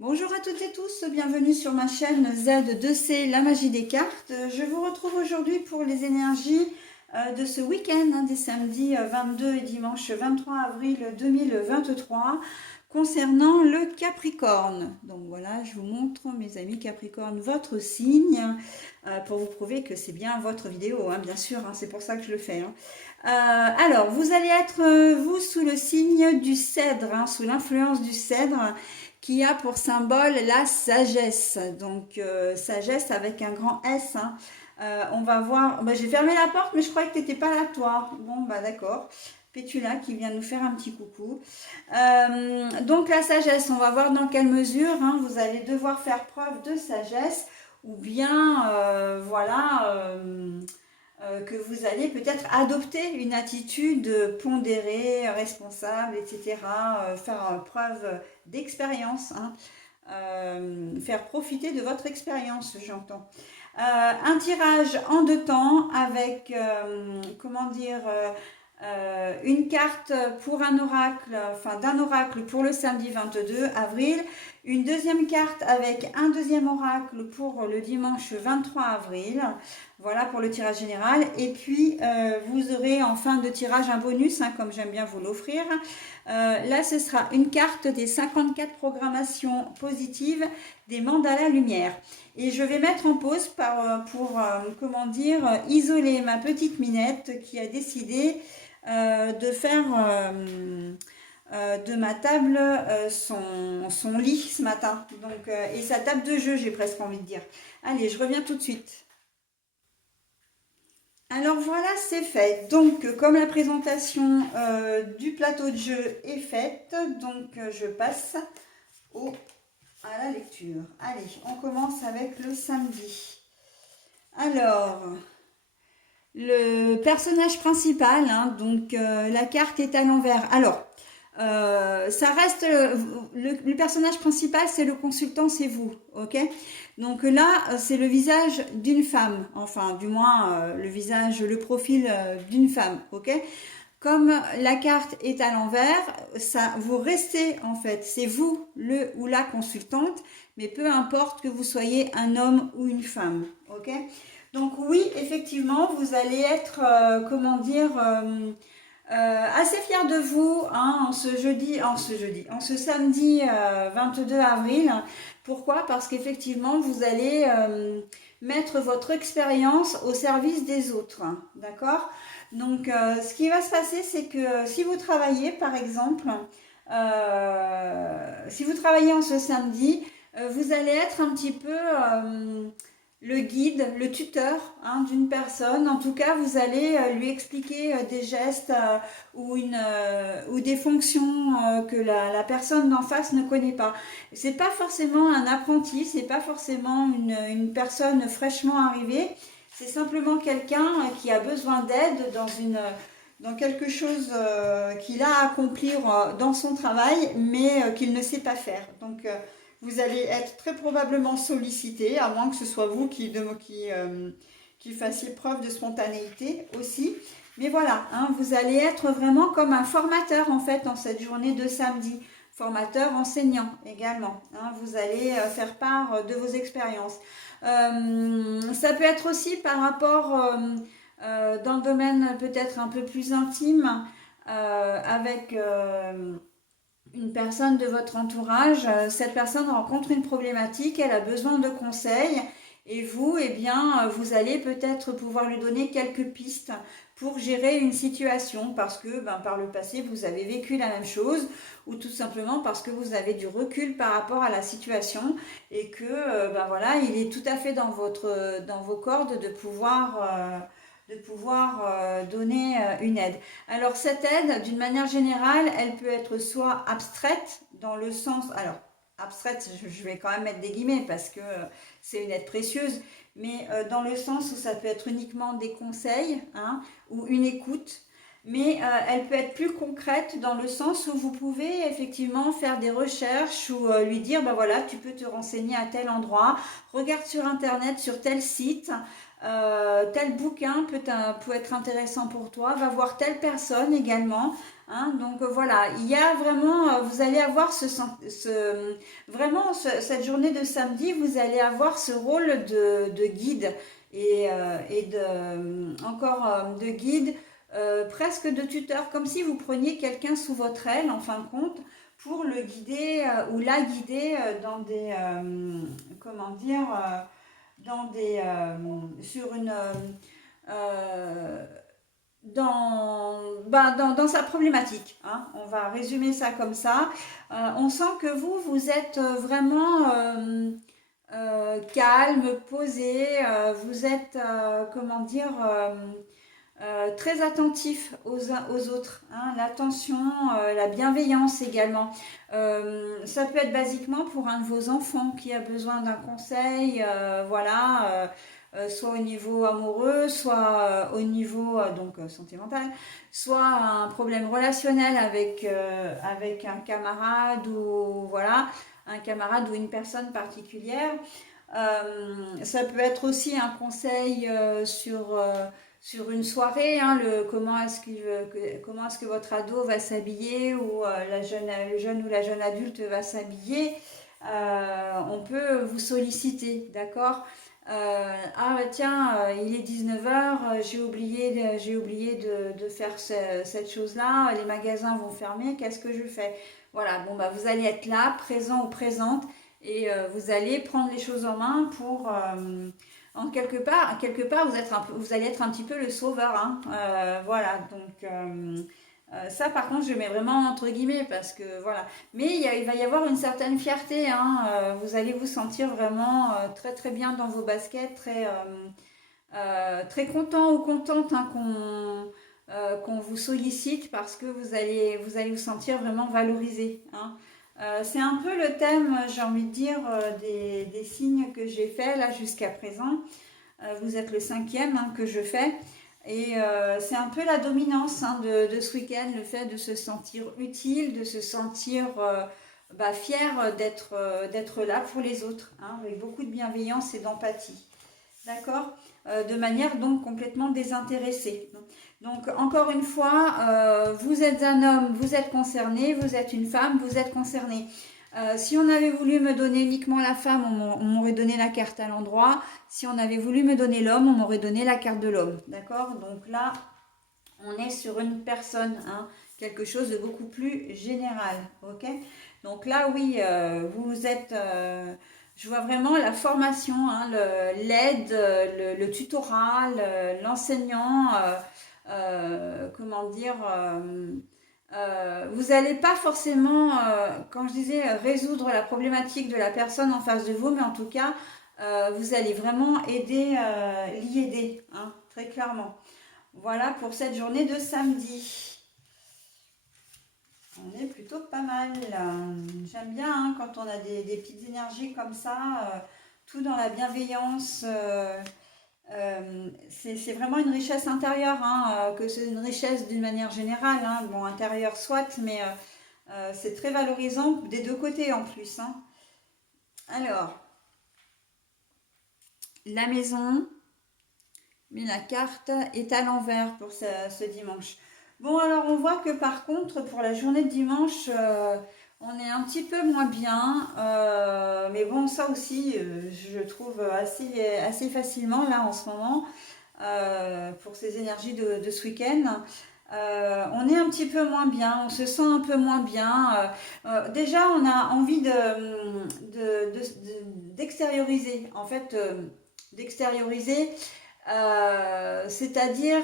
Bonjour à toutes et tous, bienvenue sur ma chaîne Z2C, la magie des cartes. Je vous retrouve aujourd'hui pour les énergies de ce week-end, des samedis 22 et dimanche 23 avril 2023, concernant le Capricorne. Donc voilà, je vous montre, mes amis Capricorne, votre signe, pour vous prouver que c'est bien votre vidéo, bien sûr, c'est pour ça que je le fais. Alors, vous allez être, vous, sous le signe du cèdre, sous l'influence du cèdre, qui a pour symbole la sagesse. Donc, sagesse avec un grand S. On va voir. J'ai fermé la porte, mais je croyais que tu n'étais pas là, toi. Bon, d'accord. Pétula qui vient nous faire un petit coucou. Donc, la sagesse, on va voir dans quelle mesure vous allez devoir faire preuve de sagesse ou bien, que vous allez peut-être adopter une attitude pondérée, responsable, etc. Faire preuve d'expérience, faire profiter de votre expérience, j'entends. Un tirage en deux temps avec, une carte pour un oracle, d'un oracle pour le samedi 22 avril, une deuxième carte avec un deuxième oracle pour le dimanche 23 avril. Voilà pour le tirage général. Et puis, vous aurez en fin de tirage un bonus, comme j'aime bien vous l'offrir. Là, ce sera une carte des 54 programmations positives des mandalas lumière. Et je vais mettre en pause pour isoler ma petite Minette qui a décidé de faire de ma table son lit ce matin. Donc, et sa table de jeu, j'ai presque envie de dire. Allez, je reviens tout de suite. Alors voilà, c'est fait. Donc, comme la présentation du plateau de jeu est faite, donc je passe à la lecture. Allez, on commence avec le samedi. Alors, le personnage principal, la carte est à l'envers. Alors, ça reste le personnage principal, c'est le consultant, c'est vous, ok? Donc là, c'est le visage d'une femme, enfin, du moins le profil d'une femme, ok? Comme la carte est à l'envers, ça, vous restez en fait, c'est vous le ou la consultante, mais peu importe que vous soyez un homme ou une femme, ok? Donc oui, effectivement, vous allez être, assez fier de vous en ce samedi 22 avril. Pourquoi? Parce qu'effectivement, vous allez mettre votre expérience au service des autres. D'accord? Donc, ce qui va se passer, c'est que si vous travaillez, par exemple, si vous travaillez en ce samedi, vous allez être un petit peu le guide, le tuteur d'une personne. En tout cas, vous allez lui expliquer des gestes ou des fonctions que la personne d'en face ne connaît pas. C'est pas forcément un apprenti, c'est pas forcément une personne fraîchement arrivée. C'est simplement quelqu'un qui a besoin d'aide dans quelque chose qu'il a à accomplir dans son travail, mais qu'il ne sait pas faire. Donc, vous allez être très probablement sollicité, à moins que ce soit vous qui fassiez preuve de spontanéité aussi. Mais voilà, vous allez être vraiment comme un formateur en fait en cette journée de samedi. Formateur, enseignant également. Vous allez faire part de vos expériences. Ça peut être aussi par rapport dans le domaine peut-être un peu plus intime avec une personne de votre entourage. Cette personne rencontre une problématique, elle a besoin de conseils et vous, vous allez peut-être pouvoir lui donner quelques pistes pour gérer une situation parce que par le passé vous avez vécu la même chose ou tout simplement parce que vous avez du recul par rapport à la situation et que il est tout à fait dans vos cordes de pouvoir donner une aide. Alors cette aide, d'une manière générale, elle peut être soit abstraite dans le sens, alors abstraite, je vais quand même mettre des guillemets parce que c'est une aide précieuse, mais dans le sens où ça peut être uniquement des conseils ou une écoute, mais elle peut être plus concrète dans le sens où vous pouvez effectivement faire des recherches ou lui dire, tu peux te renseigner à tel endroit, regarde sur internet, sur tel site, tel bouquin peut être intéressant pour toi, va voir telle personne également, hein. Donc voilà, il y a vraiment, vous allez avoir vraiment cette journée de samedi, vous allez avoir ce rôle de guide et encore de guide, presque de tuteur, comme si vous preniez quelqu'un sous votre aile en fin de compte pour le guider ou la guider dans des, comment dire, dans des, sur une, euh, dans sa problématique, hein. On va résumer ça comme ça. On sent que vous êtes vraiment calme, posé, vous êtes, comment dire, très attentif aux uns aux autres, hein. L'attention, la bienveillance également. Ça peut être basiquement pour un de vos enfants qui a besoin d'un conseil, voilà, soit au niveau amoureux, soit au niveau sentimental, soit un problème relationnel avec un camarade ou voilà, un camarade ou une personne particulière. Ça peut être aussi un conseil sur une soirée, hein, comment est-ce que votre ado va s'habiller ou le jeune ou la jeune adulte va s'habiller. On peut vous solliciter, d'accord. Ah tiens, il est 19h, j'ai oublié de faire cette chose-là, les magasins vont fermer, qu'est-ce que je fais? Voilà, bon bah vous allez être là, présent ou présente, et vous allez prendre les choses en main pour, quelque part vous allez être un petit peu le sauveur, hein. Voilà, donc ça par contre je mets vraiment entre guillemets parce que voilà. Mais il va y avoir une certaine fierté, hein. Vous allez vous sentir vraiment très très bien dans vos baskets, très content ou contente, hein, qu'on vous sollicite parce que vous allez vous sentir vraiment valorisé, hein. C'est un peu le thème, j'ai envie de dire, des signes que j'ai fait là jusqu'à présent. Vous êtes le cinquième, hein, que je fais. Et c'est un peu la dominance, hein, de ce week-end, le fait de se sentir utile, de se sentir fier d'être là pour les autres, hein, avec beaucoup de bienveillance et d'empathie. D'accord. De manière donc complètement désintéressée. Donc encore une fois, vous êtes un homme, vous êtes concerné, vous êtes une femme, vous êtes concerné. Si on avait voulu me donner uniquement la femme, on m'aurait donné la carte à l'endroit. Si on avait voulu me donner l'homme, on m'aurait donné la carte de l'homme. D'accord. Donc là, on est sur une personne, hein, quelque chose de beaucoup plus général. Ok. Donc là, oui, vous êtes... je vois vraiment la formation, hein, l'aide, le tutorat, l'enseignant, comment dire, vous n'allez pas forcément, quand je disais résoudre la problématique de la personne en face de vous, mais en tout cas, vous allez vraiment aider, l'y aider, hein, très clairement. Voilà pour cette journée de samedi. On est plutôt pas mal. J'aime bien, hein, quand on a des petites énergies comme ça, tout dans la bienveillance. C'est vraiment une richesse intérieure, hein, que c'est une richesse d'une manière générale, hein, bon, intérieure soit, mais c'est très valorisant des deux côtés en plus, hein. Alors, la maison, mais la carte est à l'envers pour ce dimanche. Bon, alors on voit que par contre, pour la journée de dimanche, on est un petit peu moins bien. Mais bon, ça aussi, je trouve assez facilement là en ce moment, pour ces énergies de ce week-end. On est un petit peu moins bien, on se sent un peu moins bien. Déjà, on a envie d'extérioriser, en fait, d'extérioriser, c'est-à-dire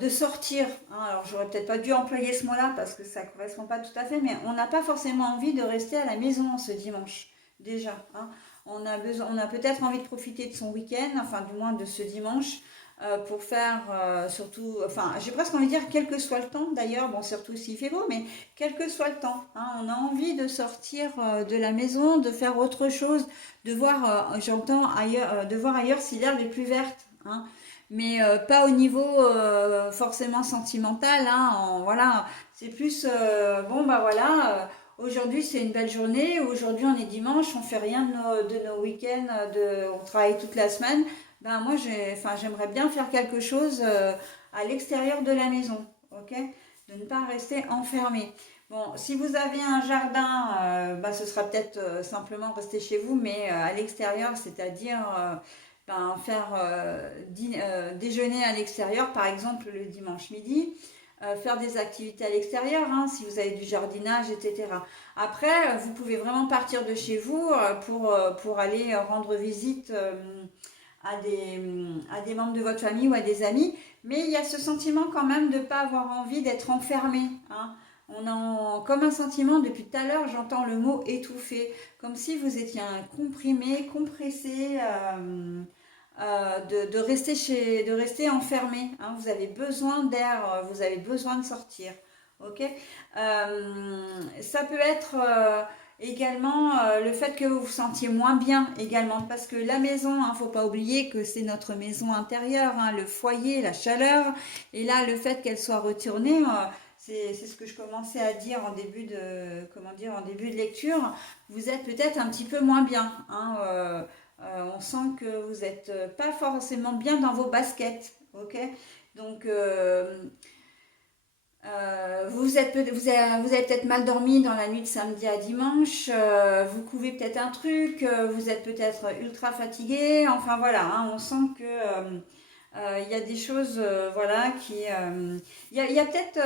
de sortir, hein. Alors, j'aurais peut-être pas dû employer ce mot-là parce que ça ne correspond pas tout à fait, mais on n'a pas forcément envie de rester à la maison ce dimanche, déjà, hein. On a peut-être envie de profiter de son week-end, enfin, du moins de ce dimanche, pour faire surtout, enfin, j'ai presque envie de dire quel que soit le temps d'ailleurs, bon, surtout s'il fait beau, mais quel que soit le temps, hein, on a envie de sortir de la maison, de faire autre chose, de voir, j'entends ailleurs, de voir ailleurs si l'herbe est plus verte, hein, mais pas au niveau forcément sentimental, hein, voilà, c'est plus, bon, bah voilà. Aujourd'hui, c'est une belle journée. Aujourd'hui, on est dimanche, on fait rien de nos week-ends, on travaille toute la semaine. Ben moi, j'aimerais bien faire quelque chose à l'extérieur de la maison, ok? de ne pas rester enfermé. Bon, si vous avez un jardin, ce sera peut-être simplement rester chez vous, mais à l'extérieur, c'est-à-dire faire déjeuner à l'extérieur, par exemple le dimanche midi, faire des activités à l'extérieur, hein, si vous avez du jardinage, etc. Après, vous pouvez vraiment partir de chez vous pour aller rendre visite à des membres de votre famille ou à des amis, mais il y a ce sentiment quand même de ne pas avoir envie d'être enfermé, hein. On a comme un sentiment, depuis tout à l'heure, j'entends le mot étouffé, comme si vous étiez un comprimé, compressé, de rester enfermé, hein. Vous avez besoin d'air, vous avez besoin de sortir. Ok. Ça peut être également le fait que vous vous sentiez moins bien également, parce que la maison, il ne faut pas oublier que c'est notre maison intérieure, hein, le foyer, la chaleur, et là le fait qu'elle soit retournée, c'est ce que je commençais à dire en début de, comment dire, en début de lecture, vous êtes peut-être un petit peu moins bien, hein, on sent que vous n'êtes pas forcément bien dans vos baskets, ok. Donc vous avez peut-être mal dormi dans la nuit de samedi à dimanche, vous couvez peut-être un truc, vous êtes peut-être ultra fatigué, enfin voilà, hein, on sent que il y a des choses, voilà, il y a peut-être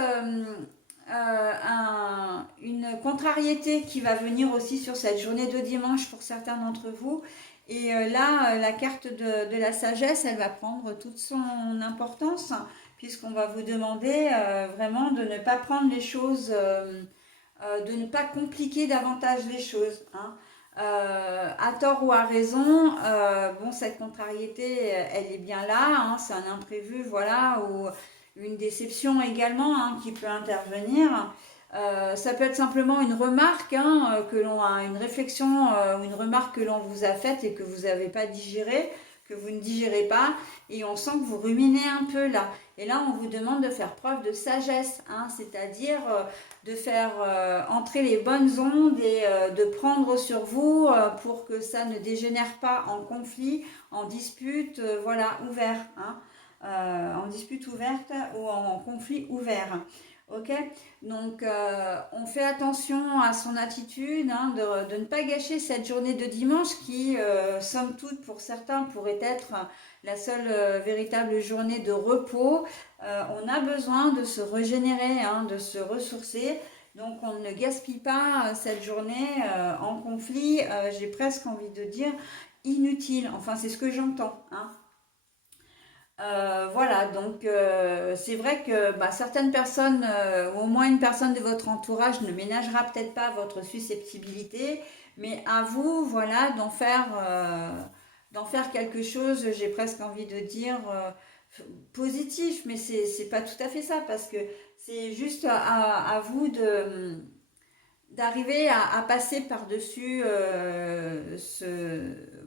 une contrariété qui va venir aussi sur cette journée de dimanche pour certains d'entre vous. Et là, la carte de la sagesse, elle va prendre toute son importance, puisqu'on va vous demander vraiment de ne pas prendre les choses, de ne pas compliquer davantage les choses, hein. À tort ou à raison, bon, cette contrariété, elle est bien là, hein, c'est un imprévu, voilà, ou une déception également, hein, qui peut intervenir. Ça peut être simplement une remarque, hein, que l'on a, une réflexion, ou une remarque que l'on vous a faite et que vous n'avez pas digéré, que vous ne digérez pas, et on sent que vous ruminez un peu là. Et là, on vous demande de faire preuve de sagesse, hein, c'est-à-dire de faire entrer les bonnes ondes et de prendre sur vous pour que ça ne dégénère pas en conflit, en dispute, voilà, ouvert, hein, en dispute ouverte ou en conflit ouvert. Ok. Donc on fait attention à son attitude, hein, de ne pas gâcher cette journée de dimanche qui, somme toute, pour certains, pourrait être la seule véritable journée de repos. On a besoin de se régénérer, hein, de se ressourcer. Donc on ne gaspille pas cette journée en conflit, j'ai presque envie de dire inutile. Enfin, c'est ce que j'entends, hein. Voilà, donc c'est vrai que certaines personnes, ou au moins une personne de votre entourage, ne ménagera peut-être pas votre susceptibilité, mais à vous, voilà, d'en faire quelque chose, j'ai presque envie de dire positif, mais c'est pas tout à fait ça, parce que c'est juste à vous d'arriver à passer par-dessus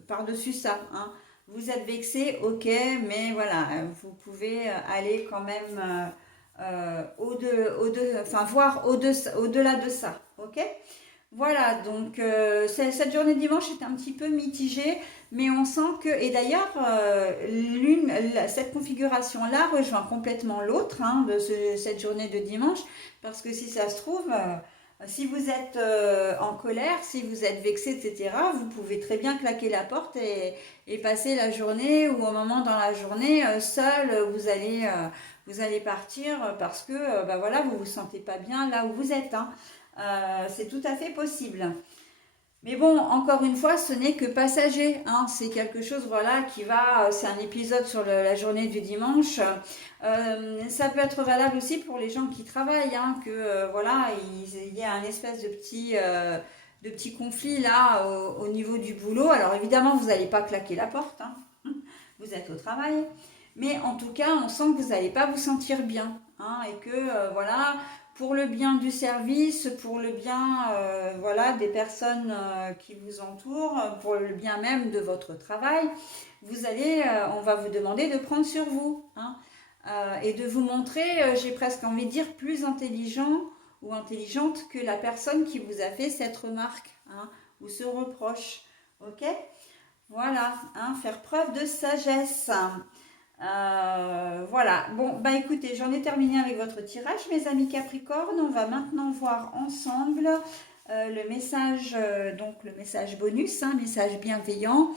par-dessus ça, hein. Vous êtes vexé, ok, mais voilà, vous pouvez aller quand même enfin, voir au-delà de ça, ok. Voilà, donc cette journée de dimanche est un petit peu mitigée, mais on sent que, et d'ailleurs, cette configuration-là rejoint complètement l'autre, hein, de cette journée de dimanche, parce que si ça se trouve, si vous êtes en colère, si vous êtes vexé, etc., vous pouvez très bien claquer la porte et passer la journée, ou au moment dans la journée, seul, vous allez partir parce que voilà, vous ne vous sentez pas bien là où vous êtes, hein. C'est tout à fait possible. Mais bon, encore une fois, ce n'est que passager, hein. C'est quelque chose, voilà, c'est un épisode sur la journée du dimanche. Ça peut être valable aussi pour les gens qui travaillent, hein, que voilà, il y a un espèce de petit conflit là au niveau du boulot. Alors évidemment, vous n'allez pas claquer la porte, hein. Vous êtes au travail. Mais en tout cas, on sent que vous n'allez pas vous sentir bien, hein, et que voilà, pour le bien du service, pour le bien voilà, des personnes qui vous entourent, pour le bien même de votre travail, on va vous demander de prendre sur vous, hein, et de vous montrer, j'ai presque envie de dire, plus intelligent ou intelligente que la personne qui vous a fait cette remarque, hein, ou ce reproche. Ok. Voilà, hein, faire preuve de sagesse. Voilà, bon, bah écoutez, j'en ai terminé avec votre tirage, mes amis Capricorne. On va maintenant voir ensemble le message, donc le message bonus, hein, message bienveillant,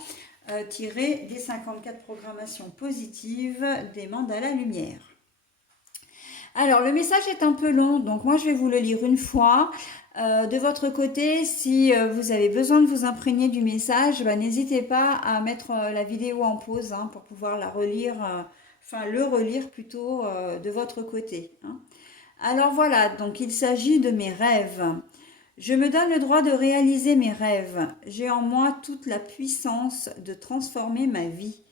tiré des 54 programmations positives des mandalas lumière. Alors, le message est un peu long, donc moi je vais vous le lire une fois. De votre côté, si vous avez besoin de vous imprégner du message, bah, n'hésitez pas à mettre la vidéo en pause hein, pour pouvoir la relire, enfin le relire plutôt de votre côté. Hein. Alors voilà, donc il s'agit de mes rêves. Je me donne le droit de réaliser mes rêves. J'ai en moi toute la puissance de transformer ma vie.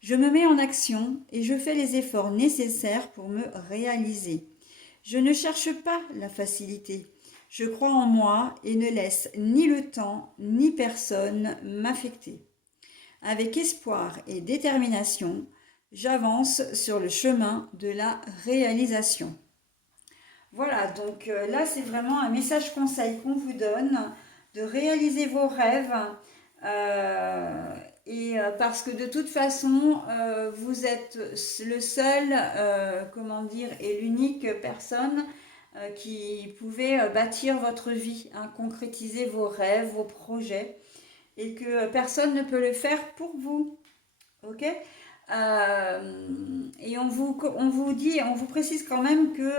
Je me mets en action et je fais les efforts nécessaires pour me réaliser. Je ne cherche pas la facilité. Je crois en moi et ne laisse ni le temps ni personne m'affecter. Avec espoir et détermination, j'avance sur le chemin de la réalisation. Voilà, donc là c'est vraiment un message conseil qu'on vous donne de réaliser vos rêves parce que de toute façon vous êtes le seul, comment dire, et l'unique personne qui pouvait bâtir votre vie, hein, concrétiser vos rêves, vos projets et que personne ne peut le faire pour vous. Ok. Et on vous dit, on vous précise quand même que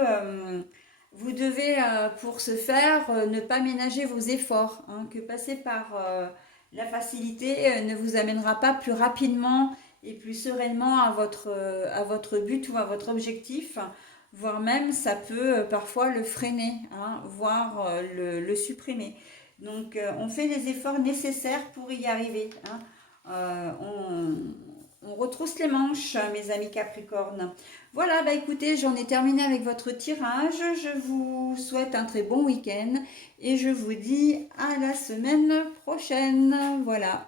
vous devez, pour ce faire, ne pas ménager vos efforts, hein, que passer par la facilité ne vous amènera pas plus rapidement et plus sereinement à votre but ou à votre objectif, voire même ça peut parfois le freiner, hein, voire le supprimer. Donc on fait les efforts nécessaires pour y arriver. Hein. On retrousse les manches, mes amis Capricorne. Voilà, bah écoutez, j'en ai terminé avec votre tirage. Je vous souhaite un très bon week-end et je vous dis à la semaine prochaine. Voilà.